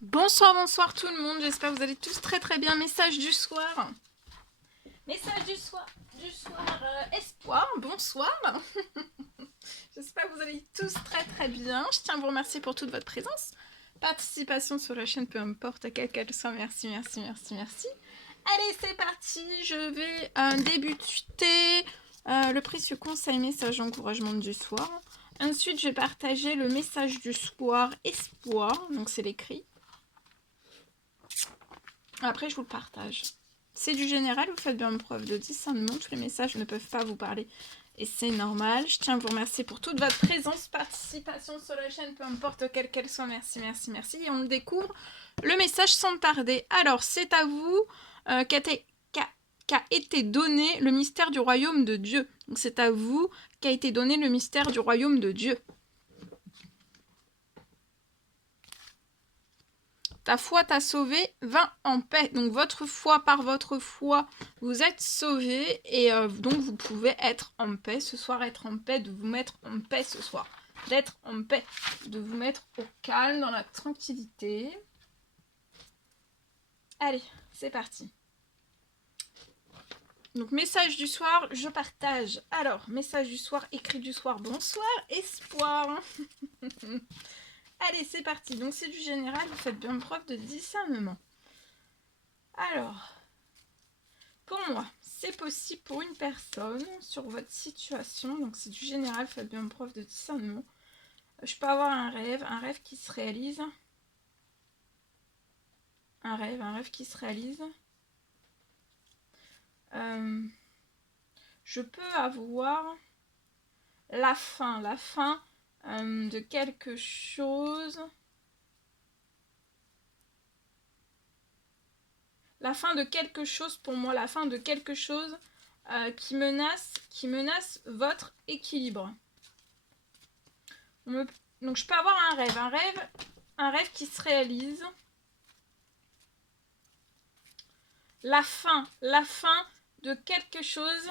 Bonsoir, bonsoir tout le monde, j'espère que vous allez tous très très bien. Message du soir. Message du soir, espoir, bonsoir. J'espère que vous allez tous très très bien. Je tiens à vous remercier pour toute votre présence. Participation sur la chaîne, peu importe quelle qu'elle soit, merci, merci, merci, merci. Allez, c'est parti, je vais débuter le précieux conseil message d'encouragement du soir. Ensuite, je vais partager le message du soir espoir, donc c'est l'écrit. Après, je vous le partage. C'est du général, vous faites bien preuve de discernement. Tous les messages ne peuvent pas vous parler et c'est normal. Je tiens à vous remercier pour toute votre présence, participation sur la chaîne, peu importe quelle qu'elle soit. Merci, merci, merci. Et on découvre le message sans tarder. Alors, c'est à vous qu'a été donné le mystère du royaume de Dieu. Donc, c'est à vous qu'a été donné le mystère du royaume de Dieu. Ta foi t'a sauvé, va en paix. Donc votre foi, par votre foi, vous êtes sauvé et donc vous pouvez être en paix ce soir, être en paix, de vous mettre en paix ce soir. D'être en paix, de vous mettre au calme, dans la tranquillité. Allez, c'est parti. Donc message du soir, je partage. Alors, message du soir, écrit du soir, bonsoir, espoir. Allez, c'est parti. Donc c'est du général, vous faites bien preuve de discernement. Alors, pour moi, c'est possible pour une personne sur votre situation, donc c'est du général, faites bien preuve de discernement. Je peux avoir un rêve qui se réalise. Un rêve qui se réalise. Je peux avoir la fin de quelque chose. La fin de quelque chose pour moi, la fin de quelque chose qui menace votre équilibre. Donc je peux avoir un rêve qui se réalise. La fin de quelque chose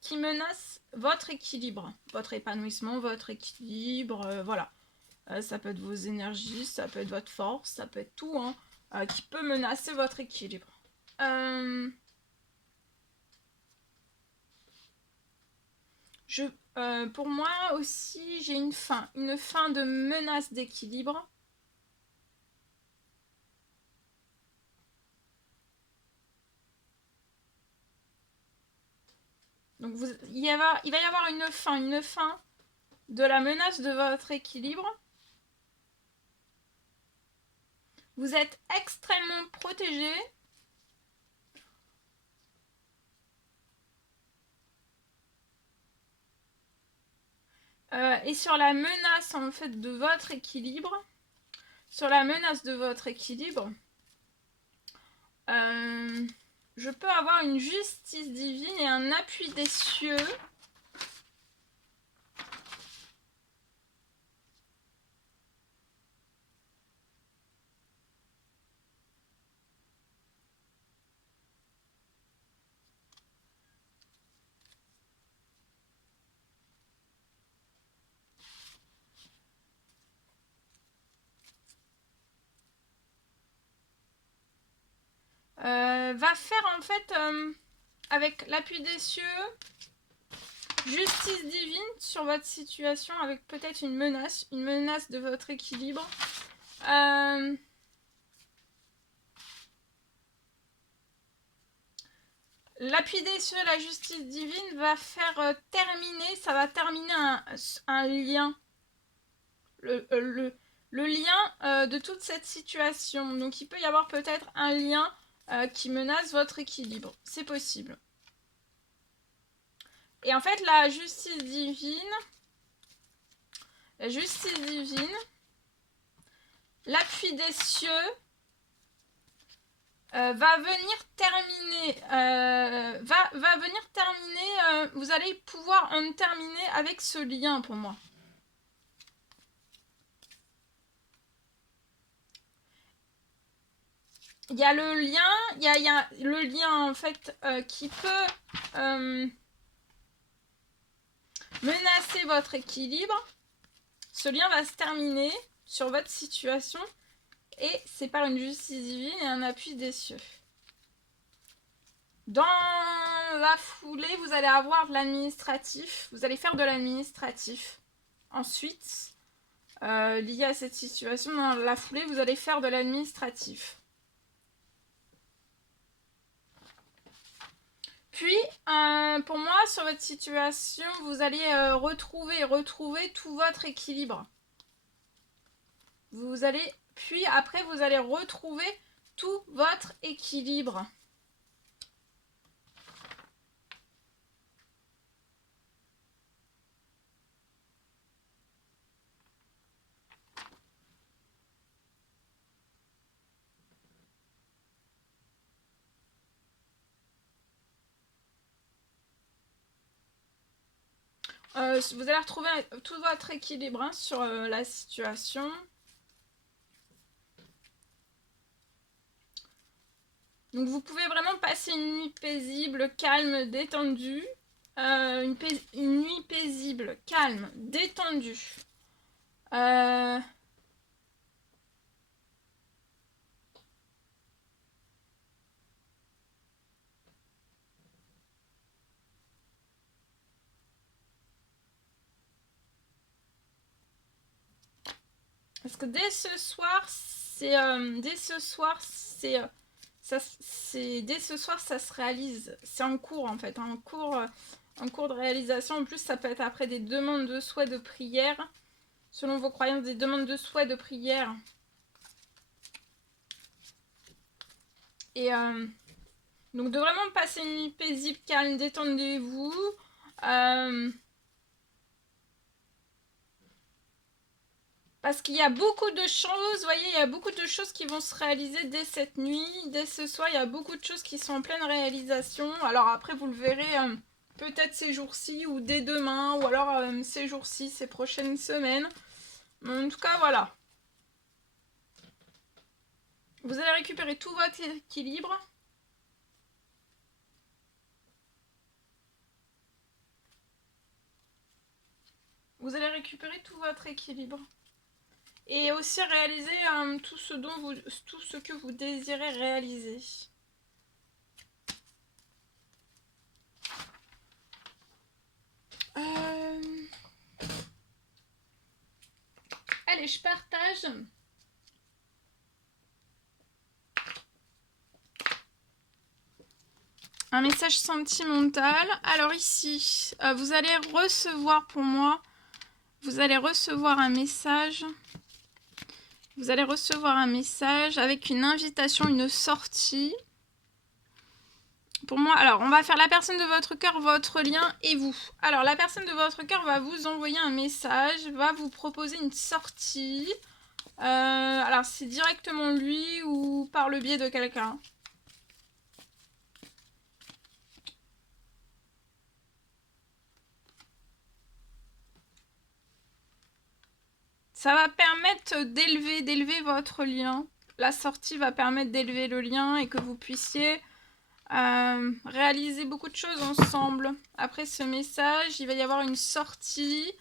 qui menace votre équilibre, votre épanouissement, votre équilibre, voilà. Ça peut être vos énergies, ça peut être votre force, ça peut être tout, hein, qui peut menacer votre équilibre. Pour moi aussi, j'ai une fin de menace d'équilibre. Donc il va y avoir une fin de la menace de votre équilibre. Vous êtes extrêmement protégé. Et sur la menace en fait de votre équilibre, je peux avoir une justice divine et un appui des cieux. Va faire en fait avec l'appui des cieux, justice divine sur votre situation avec peut-être une menace de votre équilibre. L'appui des cieux, la justice divine va faire terminer un lien. Le lien de toute cette situation. Donc il peut y avoir peut-être un lien qui menace votre équilibre. C'est possible. Et en fait, la justice divine, l'appui des cieux va venir terminer. Vous allez pouvoir en terminer avec ce lien pour moi. Il y a le lien, il y a le lien en fait qui peut menacer votre équilibre. Ce lien va se terminer sur votre situation. Et c'est par une justice divine et un appui des cieux. Dans la foulée, vous allez avoir de l'administratif. Vous allez faire de l'administratif. Ensuite, lié à cette situation, dans la foulée, vous allez faire de l'administratif. Puis, pour moi, sur votre situation, vous allez retrouver tout votre équilibre. Puis après, vous allez retrouver tout votre équilibre. Vous allez retrouver tout votre équilibre hein, sur la situation. Donc vous pouvez vraiment passer une nuit paisible, calme, détendue. Une nuit paisible, calme, détendue. Parce que dès ce soir, ça se réalise. C'est en cours en fait, en cours de réalisation. En plus, ça peut être après des demandes de souhait de prière, selon vos croyances, des demandes de souhait de prière. Et donc de vraiment passer une nuit paisible, calme, détendez-vous. Parce qu'il y a beaucoup de choses, vous voyez, il y a beaucoup de choses qui vont se réaliser dès cette nuit, dès ce soir, il y a beaucoup de choses qui sont en pleine réalisation. Alors après, vous le verrez peut-être ces jours-ci ou dès demain, ou alors ces jours-ci, ces prochaines semaines. En tout cas, voilà. Vous allez récupérer tout votre équilibre. Vous allez récupérer tout votre équilibre. Et aussi réaliser tout ce que vous désirez réaliser. Allez, je partage. Un message sentimental. Alors ici, vous allez recevoir pour moi, vous allez recevoir un message. Vous allez recevoir un message avec une invitation, une sortie. Pour moi, alors on va faire la personne de votre cœur, votre lien et vous. Alors la personne de votre cœur va vous envoyer un message, va vous proposer une sortie. Alors c'est directement lui ou par le biais de quelqu'un. Ça va permettre d'élever votre lien. La sortie va permettre d'élever le lien et que vous puissiez réaliser beaucoup de choses ensemble. Après ce message, il va y avoir une sortie.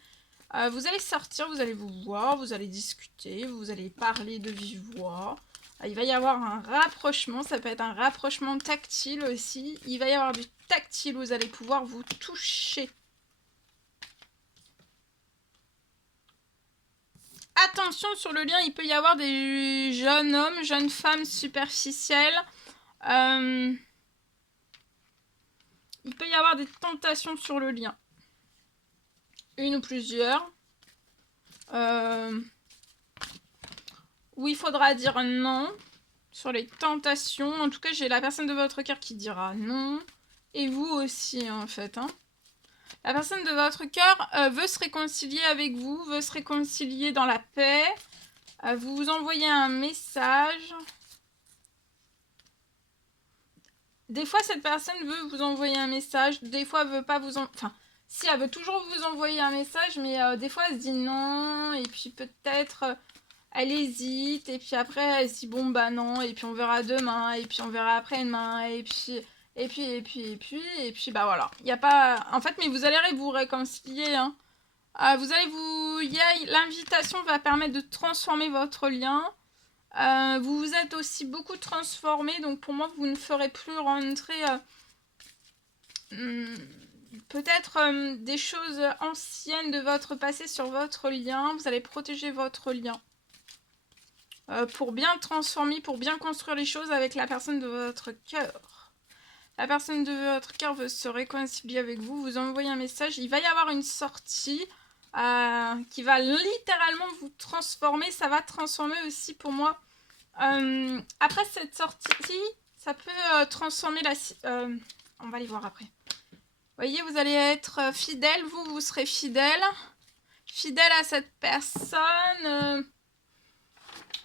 Vous allez sortir, vous allez vous voir, vous allez discuter, vous allez parler de vive voix. Il va y avoir un rapprochement, ça peut être un rapprochement tactile aussi. Il va y avoir du tactile, vous allez pouvoir vous toucher. Attention sur le lien, il peut y avoir des jeunes hommes, jeunes femmes superficielles. Il peut y avoir des tentations sur le lien. Une ou plusieurs. Où il faudra dire non sur les tentations. En tout cas, j'ai la personne de votre cœur qui dira non. Et vous aussi, en fait. Hein. La personne de votre cœur veut se réconcilier avec vous, veut se réconcilier dans la paix. Vous vous envoyez un message. Des fois, cette personne veut vous envoyer un message. Des fois, elle veut pas vous enfin, si, elle veut toujours vous envoyer un message, mais des fois, elle se dit non. Et puis, peut-être, elle hésite. Et puis, après, elle se dit bon, bah non. Et puis, on verra demain. Et puis, on verra après-demain. Et puis, bah voilà. Il n'y a pas... En fait, mais vous allez vous réconcilier, hein. L'invitation va permettre de transformer votre lien. Vous vous êtes aussi beaucoup transformé, donc pour moi, vous ne ferez plus rentrer peut-être des choses anciennes de votre passé sur votre lien. Vous allez protéger votre lien pour bien transformer, pour bien construire les choses avec la personne de votre cœur. La personne de votre cœur veut se réconcilier avec vous, vous envoyez un message. Il va y avoir une sortie qui va littéralement vous transformer. Ça va transformer aussi pour moi. Après cette sortie, ça peut transformer la... on va les voir après. Vous voyez, vous allez être fidèle. Vous serez fidèle. Fidèle à cette personne.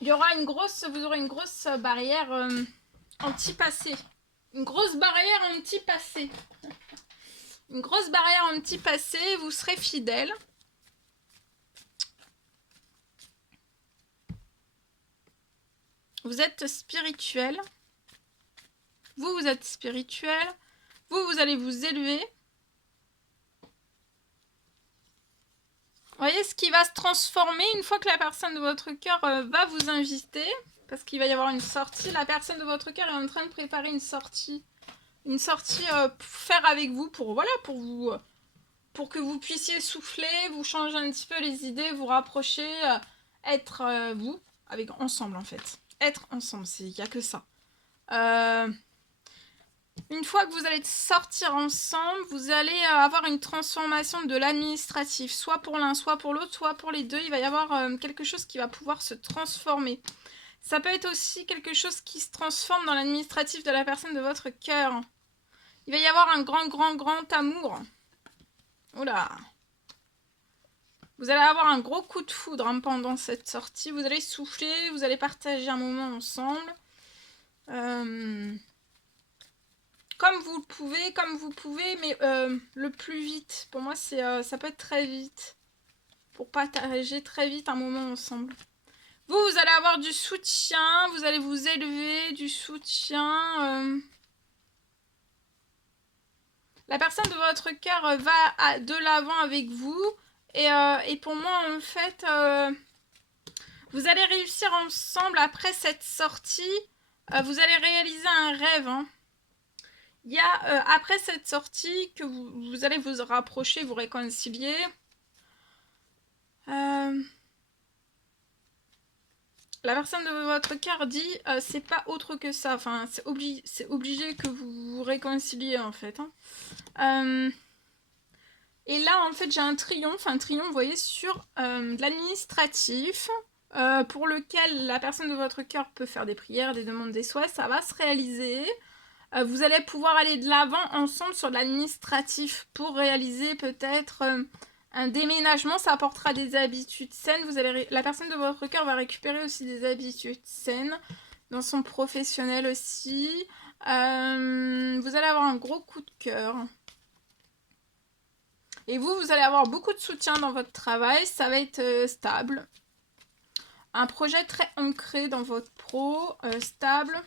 Il y aura vous aurez une grosse barrière anti-passé. Une grosse barrière anti-passé. Une grosse barrière anti-passé. Vous serez fidèle. Vous êtes spirituel. Vous êtes spirituel. Vous allez vous élever. Vous voyez ce qui va se transformer une fois que la personne de votre cœur va vous inviter. Parce qu'il va y avoir une sortie. La personne de votre cœur est en train de préparer une sortie. Une sortie pour faire avec vous. Pour que vous puissiez souffler, vous changer un petit peu les idées, vous rapprocher. Être vous. Ensemble en fait. Être ensemble, il n'y a que ça. Une fois que vous allez sortir ensemble, vous allez avoir une transformation de l'administratif, soit pour l'un, soit pour l'autre, soit pour les deux. Il va y avoir quelque chose qui va pouvoir se transformer. Ça peut être aussi quelque chose qui se transforme dans l'administratif de la personne de votre cœur. Il va y avoir un grand amour. Oula. Vous allez avoir un gros coup de foudre pendant cette sortie. Vous allez souffler, vous allez partager un moment ensemble. Comme vous pouvez, mais le plus vite. Pour moi, ça peut être très vite. Pour partager très vite un moment ensemble. Vous allez avoir du soutien, vous allez vous élever, du soutien. La personne de votre cœur va de l'avant avec vous. Et pour moi, en fait, vous allez réussir ensemble après cette sortie. Vous allez réaliser un rêve. Il y a, après cette sortie, que vous allez vous rapprocher, vous réconcilier. La personne de votre cœur dit, c'est pas autre que ça. Enfin, c'est obligé que vous vous réconciliez, en fait. Et là, en fait, j'ai un triomphe, vous voyez, sur de l'administratif, pour lequel la personne de votre cœur peut faire des prières, des demandes, des souhaits. Ça va se réaliser. Vous allez pouvoir aller de l'avant ensemble sur de l'administratif pour réaliser peut-être un déménagement. Ça apportera des habitudes saines. La personne de votre cœur va récupérer aussi des habitudes saines dans son professionnel aussi. Vous allez avoir un gros coup de cœur. Et vous allez avoir beaucoup de soutien dans votre travail. Ça va être stable. Un projet très ancré dans votre pro, stable.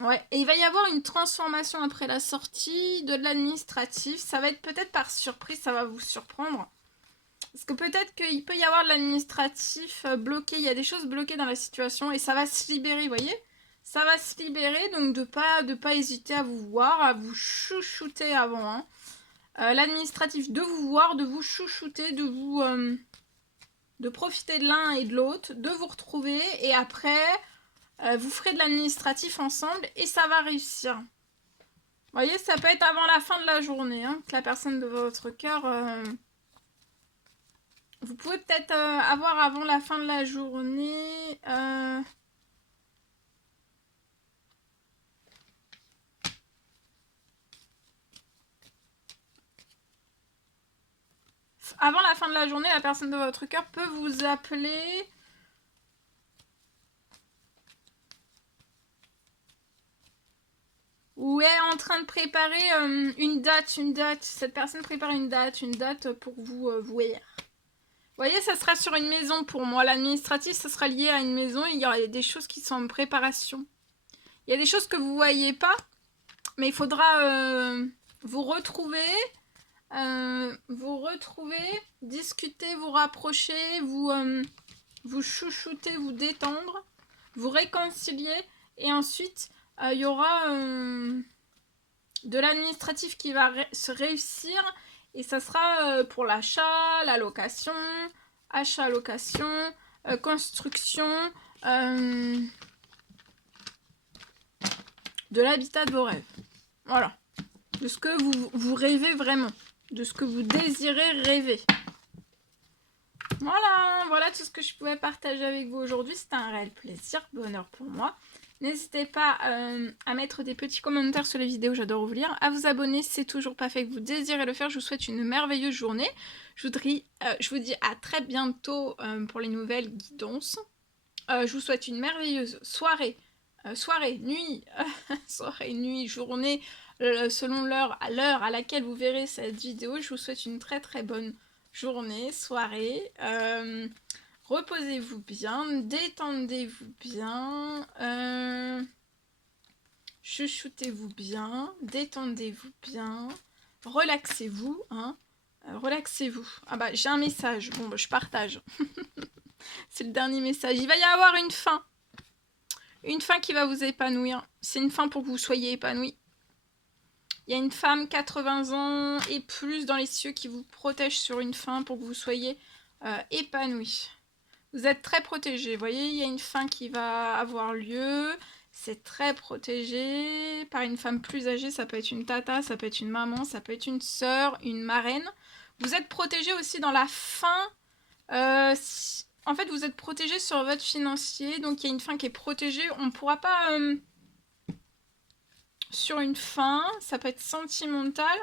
Ouais, et il va y avoir une transformation après la sortie de l'administratif. Ça va être peut-être par surprise, ça va vous surprendre. Parce que peut-être qu'il peut y avoir de l'administratif bloqué. Il y a des choses bloquées dans la situation et ça va se libérer, vous voyez. Ça va se libérer, donc de pas hésiter à vous voir, à vous chouchouter avant. Hein. L'administratif, de vous voir, de vous chouchouter, de profiter de l'un et de l'autre, de vous retrouver et après... vous ferez de l'administratif ensemble et ça va réussir. Vous voyez, ça peut être avant la fin de la journée, hein, que la personne de votre cœur... Vous pouvez peut-être avoir avant la fin de la journée... Avant la fin de la journée, la personne de votre cœur peut vous appeler... Ou est en train de préparer une date. Cette personne prépare une date pour vous voir. Vous voyez, ça sera sur une maison pour moi. L'administratif, ça sera lié à une maison. Il y aura des choses qui sont en préparation. Il y a des choses que vous ne voyez pas. Mais il faudra vous retrouver vous retrouver, discuter, vous rapprocher, vous chouchouter, vous détendre, vous réconcilier. Et ensuite, il y aura de l'administratif qui va se réussir. Et ça sera pour l'achat, la location, achat, location, construction, de l'habitat de vos rêves. Voilà. De ce que vous rêvez vraiment. De ce que vous désirez rêver. Voilà tout ce que je pouvais partager avec vous aujourd'hui. C'était un réel plaisir, bonheur pour moi. N'hésitez pas à mettre des petits commentaires sur les vidéos, j'adore vous lire. À vous abonner si c'est toujours pas fait que vous désirez le faire. Je vous souhaite une merveilleuse journée. Je vous dis à très bientôt pour les nouvelles guidances. Je vous souhaite une merveilleuse soirée, nuit, soirée, nuit, journée, selon l'heure à laquelle vous verrez cette vidéo. Je vous souhaite une très très bonne journée, soirée. Reposez-vous bien, détendez-vous bien, chuchotez-vous bien, détendez-vous bien, relaxez-vous, hein, relaxez-vous. Ah bah j'ai un message, bon bah je partage. C'est le dernier message. Il va y avoir une fin qui va vous épanouir. C'est une fin pour que vous soyez épanoui. Il y a une femme 80 ans et plus dans les cieux qui vous protège sur une fin pour que vous soyez épanoui. Vous êtes très protégé. Vous voyez, il y a une fin qui va avoir lieu. C'est très protégé par une femme plus âgée. Ça peut être une tata, ça peut être une maman, ça peut être une sœur, une marraine. Vous êtes protégé aussi dans la fin. En fait, vous êtes protégé sur votre financier. Donc, il y a une fin qui est protégée. On ne pourra pas... sur une fin, ça peut être sentimental.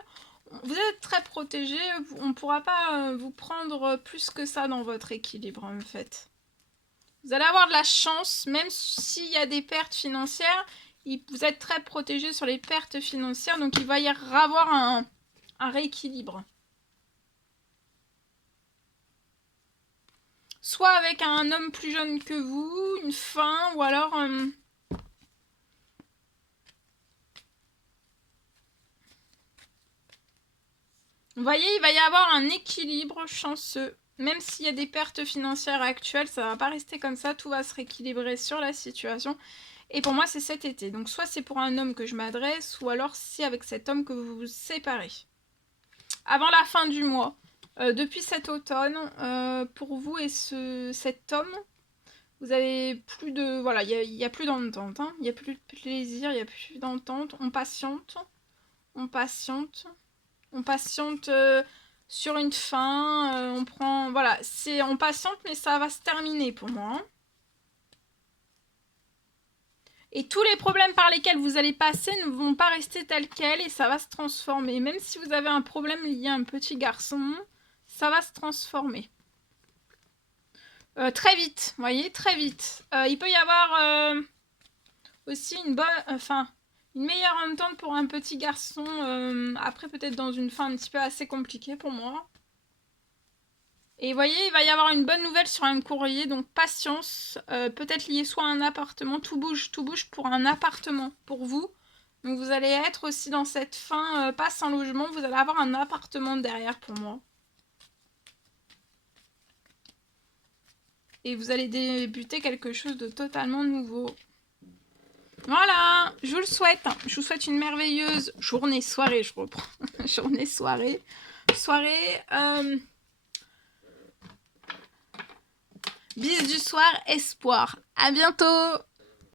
Vous êtes très protégé, on ne pourra pas vous prendre plus que ça dans votre équilibre en fait. Vous allez avoir de la chance, même s'il y a des pertes financières, vous êtes très protégé sur les pertes financières, donc il va y avoir un rééquilibre. Soit avec un homme plus jeune que vous, une fin, ou alors... Vous voyez, il va y avoir un équilibre chanceux. Même s'il y a des pertes financières actuelles, ça va pas rester comme ça. Tout va se rééquilibrer sur la situation. Et pour moi, c'est cet été. Donc soit c'est pour un homme que je m'adresse, ou alors c'est avec cet homme que vous vous séparez. Avant la fin du mois. Depuis cet automne, pour vous et cet homme, vous avez plus de... Voilà, il n'y a plus d'entente. Hein. Il n'y a plus de plaisir, il n'y a plus d'entente. On patiente. On patiente. On patiente sur une fin, on prend... Voilà, on patiente, mais ça va se terminer pour moi. Hein. Et tous les problèmes par lesquels vous allez passer ne vont pas rester tels quels et ça va se transformer. Même si vous avez un problème lié à un petit garçon, ça va se transformer. Très vite, vous voyez, très vite. Il peut y avoir aussi une bonne... une meilleure entente pour un petit garçon, après peut-être dans une fin un petit peu assez compliquée pour moi. Et vous voyez, il va y avoir une bonne nouvelle sur un courrier, donc patience, peut-être lié soit à un appartement, tout bouge pour un appartement pour vous. Donc vous allez être aussi dans cette fin, pas sans logement, vous allez avoir un appartement derrière pour moi. Et vous allez débuter quelque chose de totalement nouveau. Voilà, je vous le souhaite. Je vous souhaite une merveilleuse journée, soirée, je reprends. Journée, soirée. Bis du soir, espoir. À bientôt.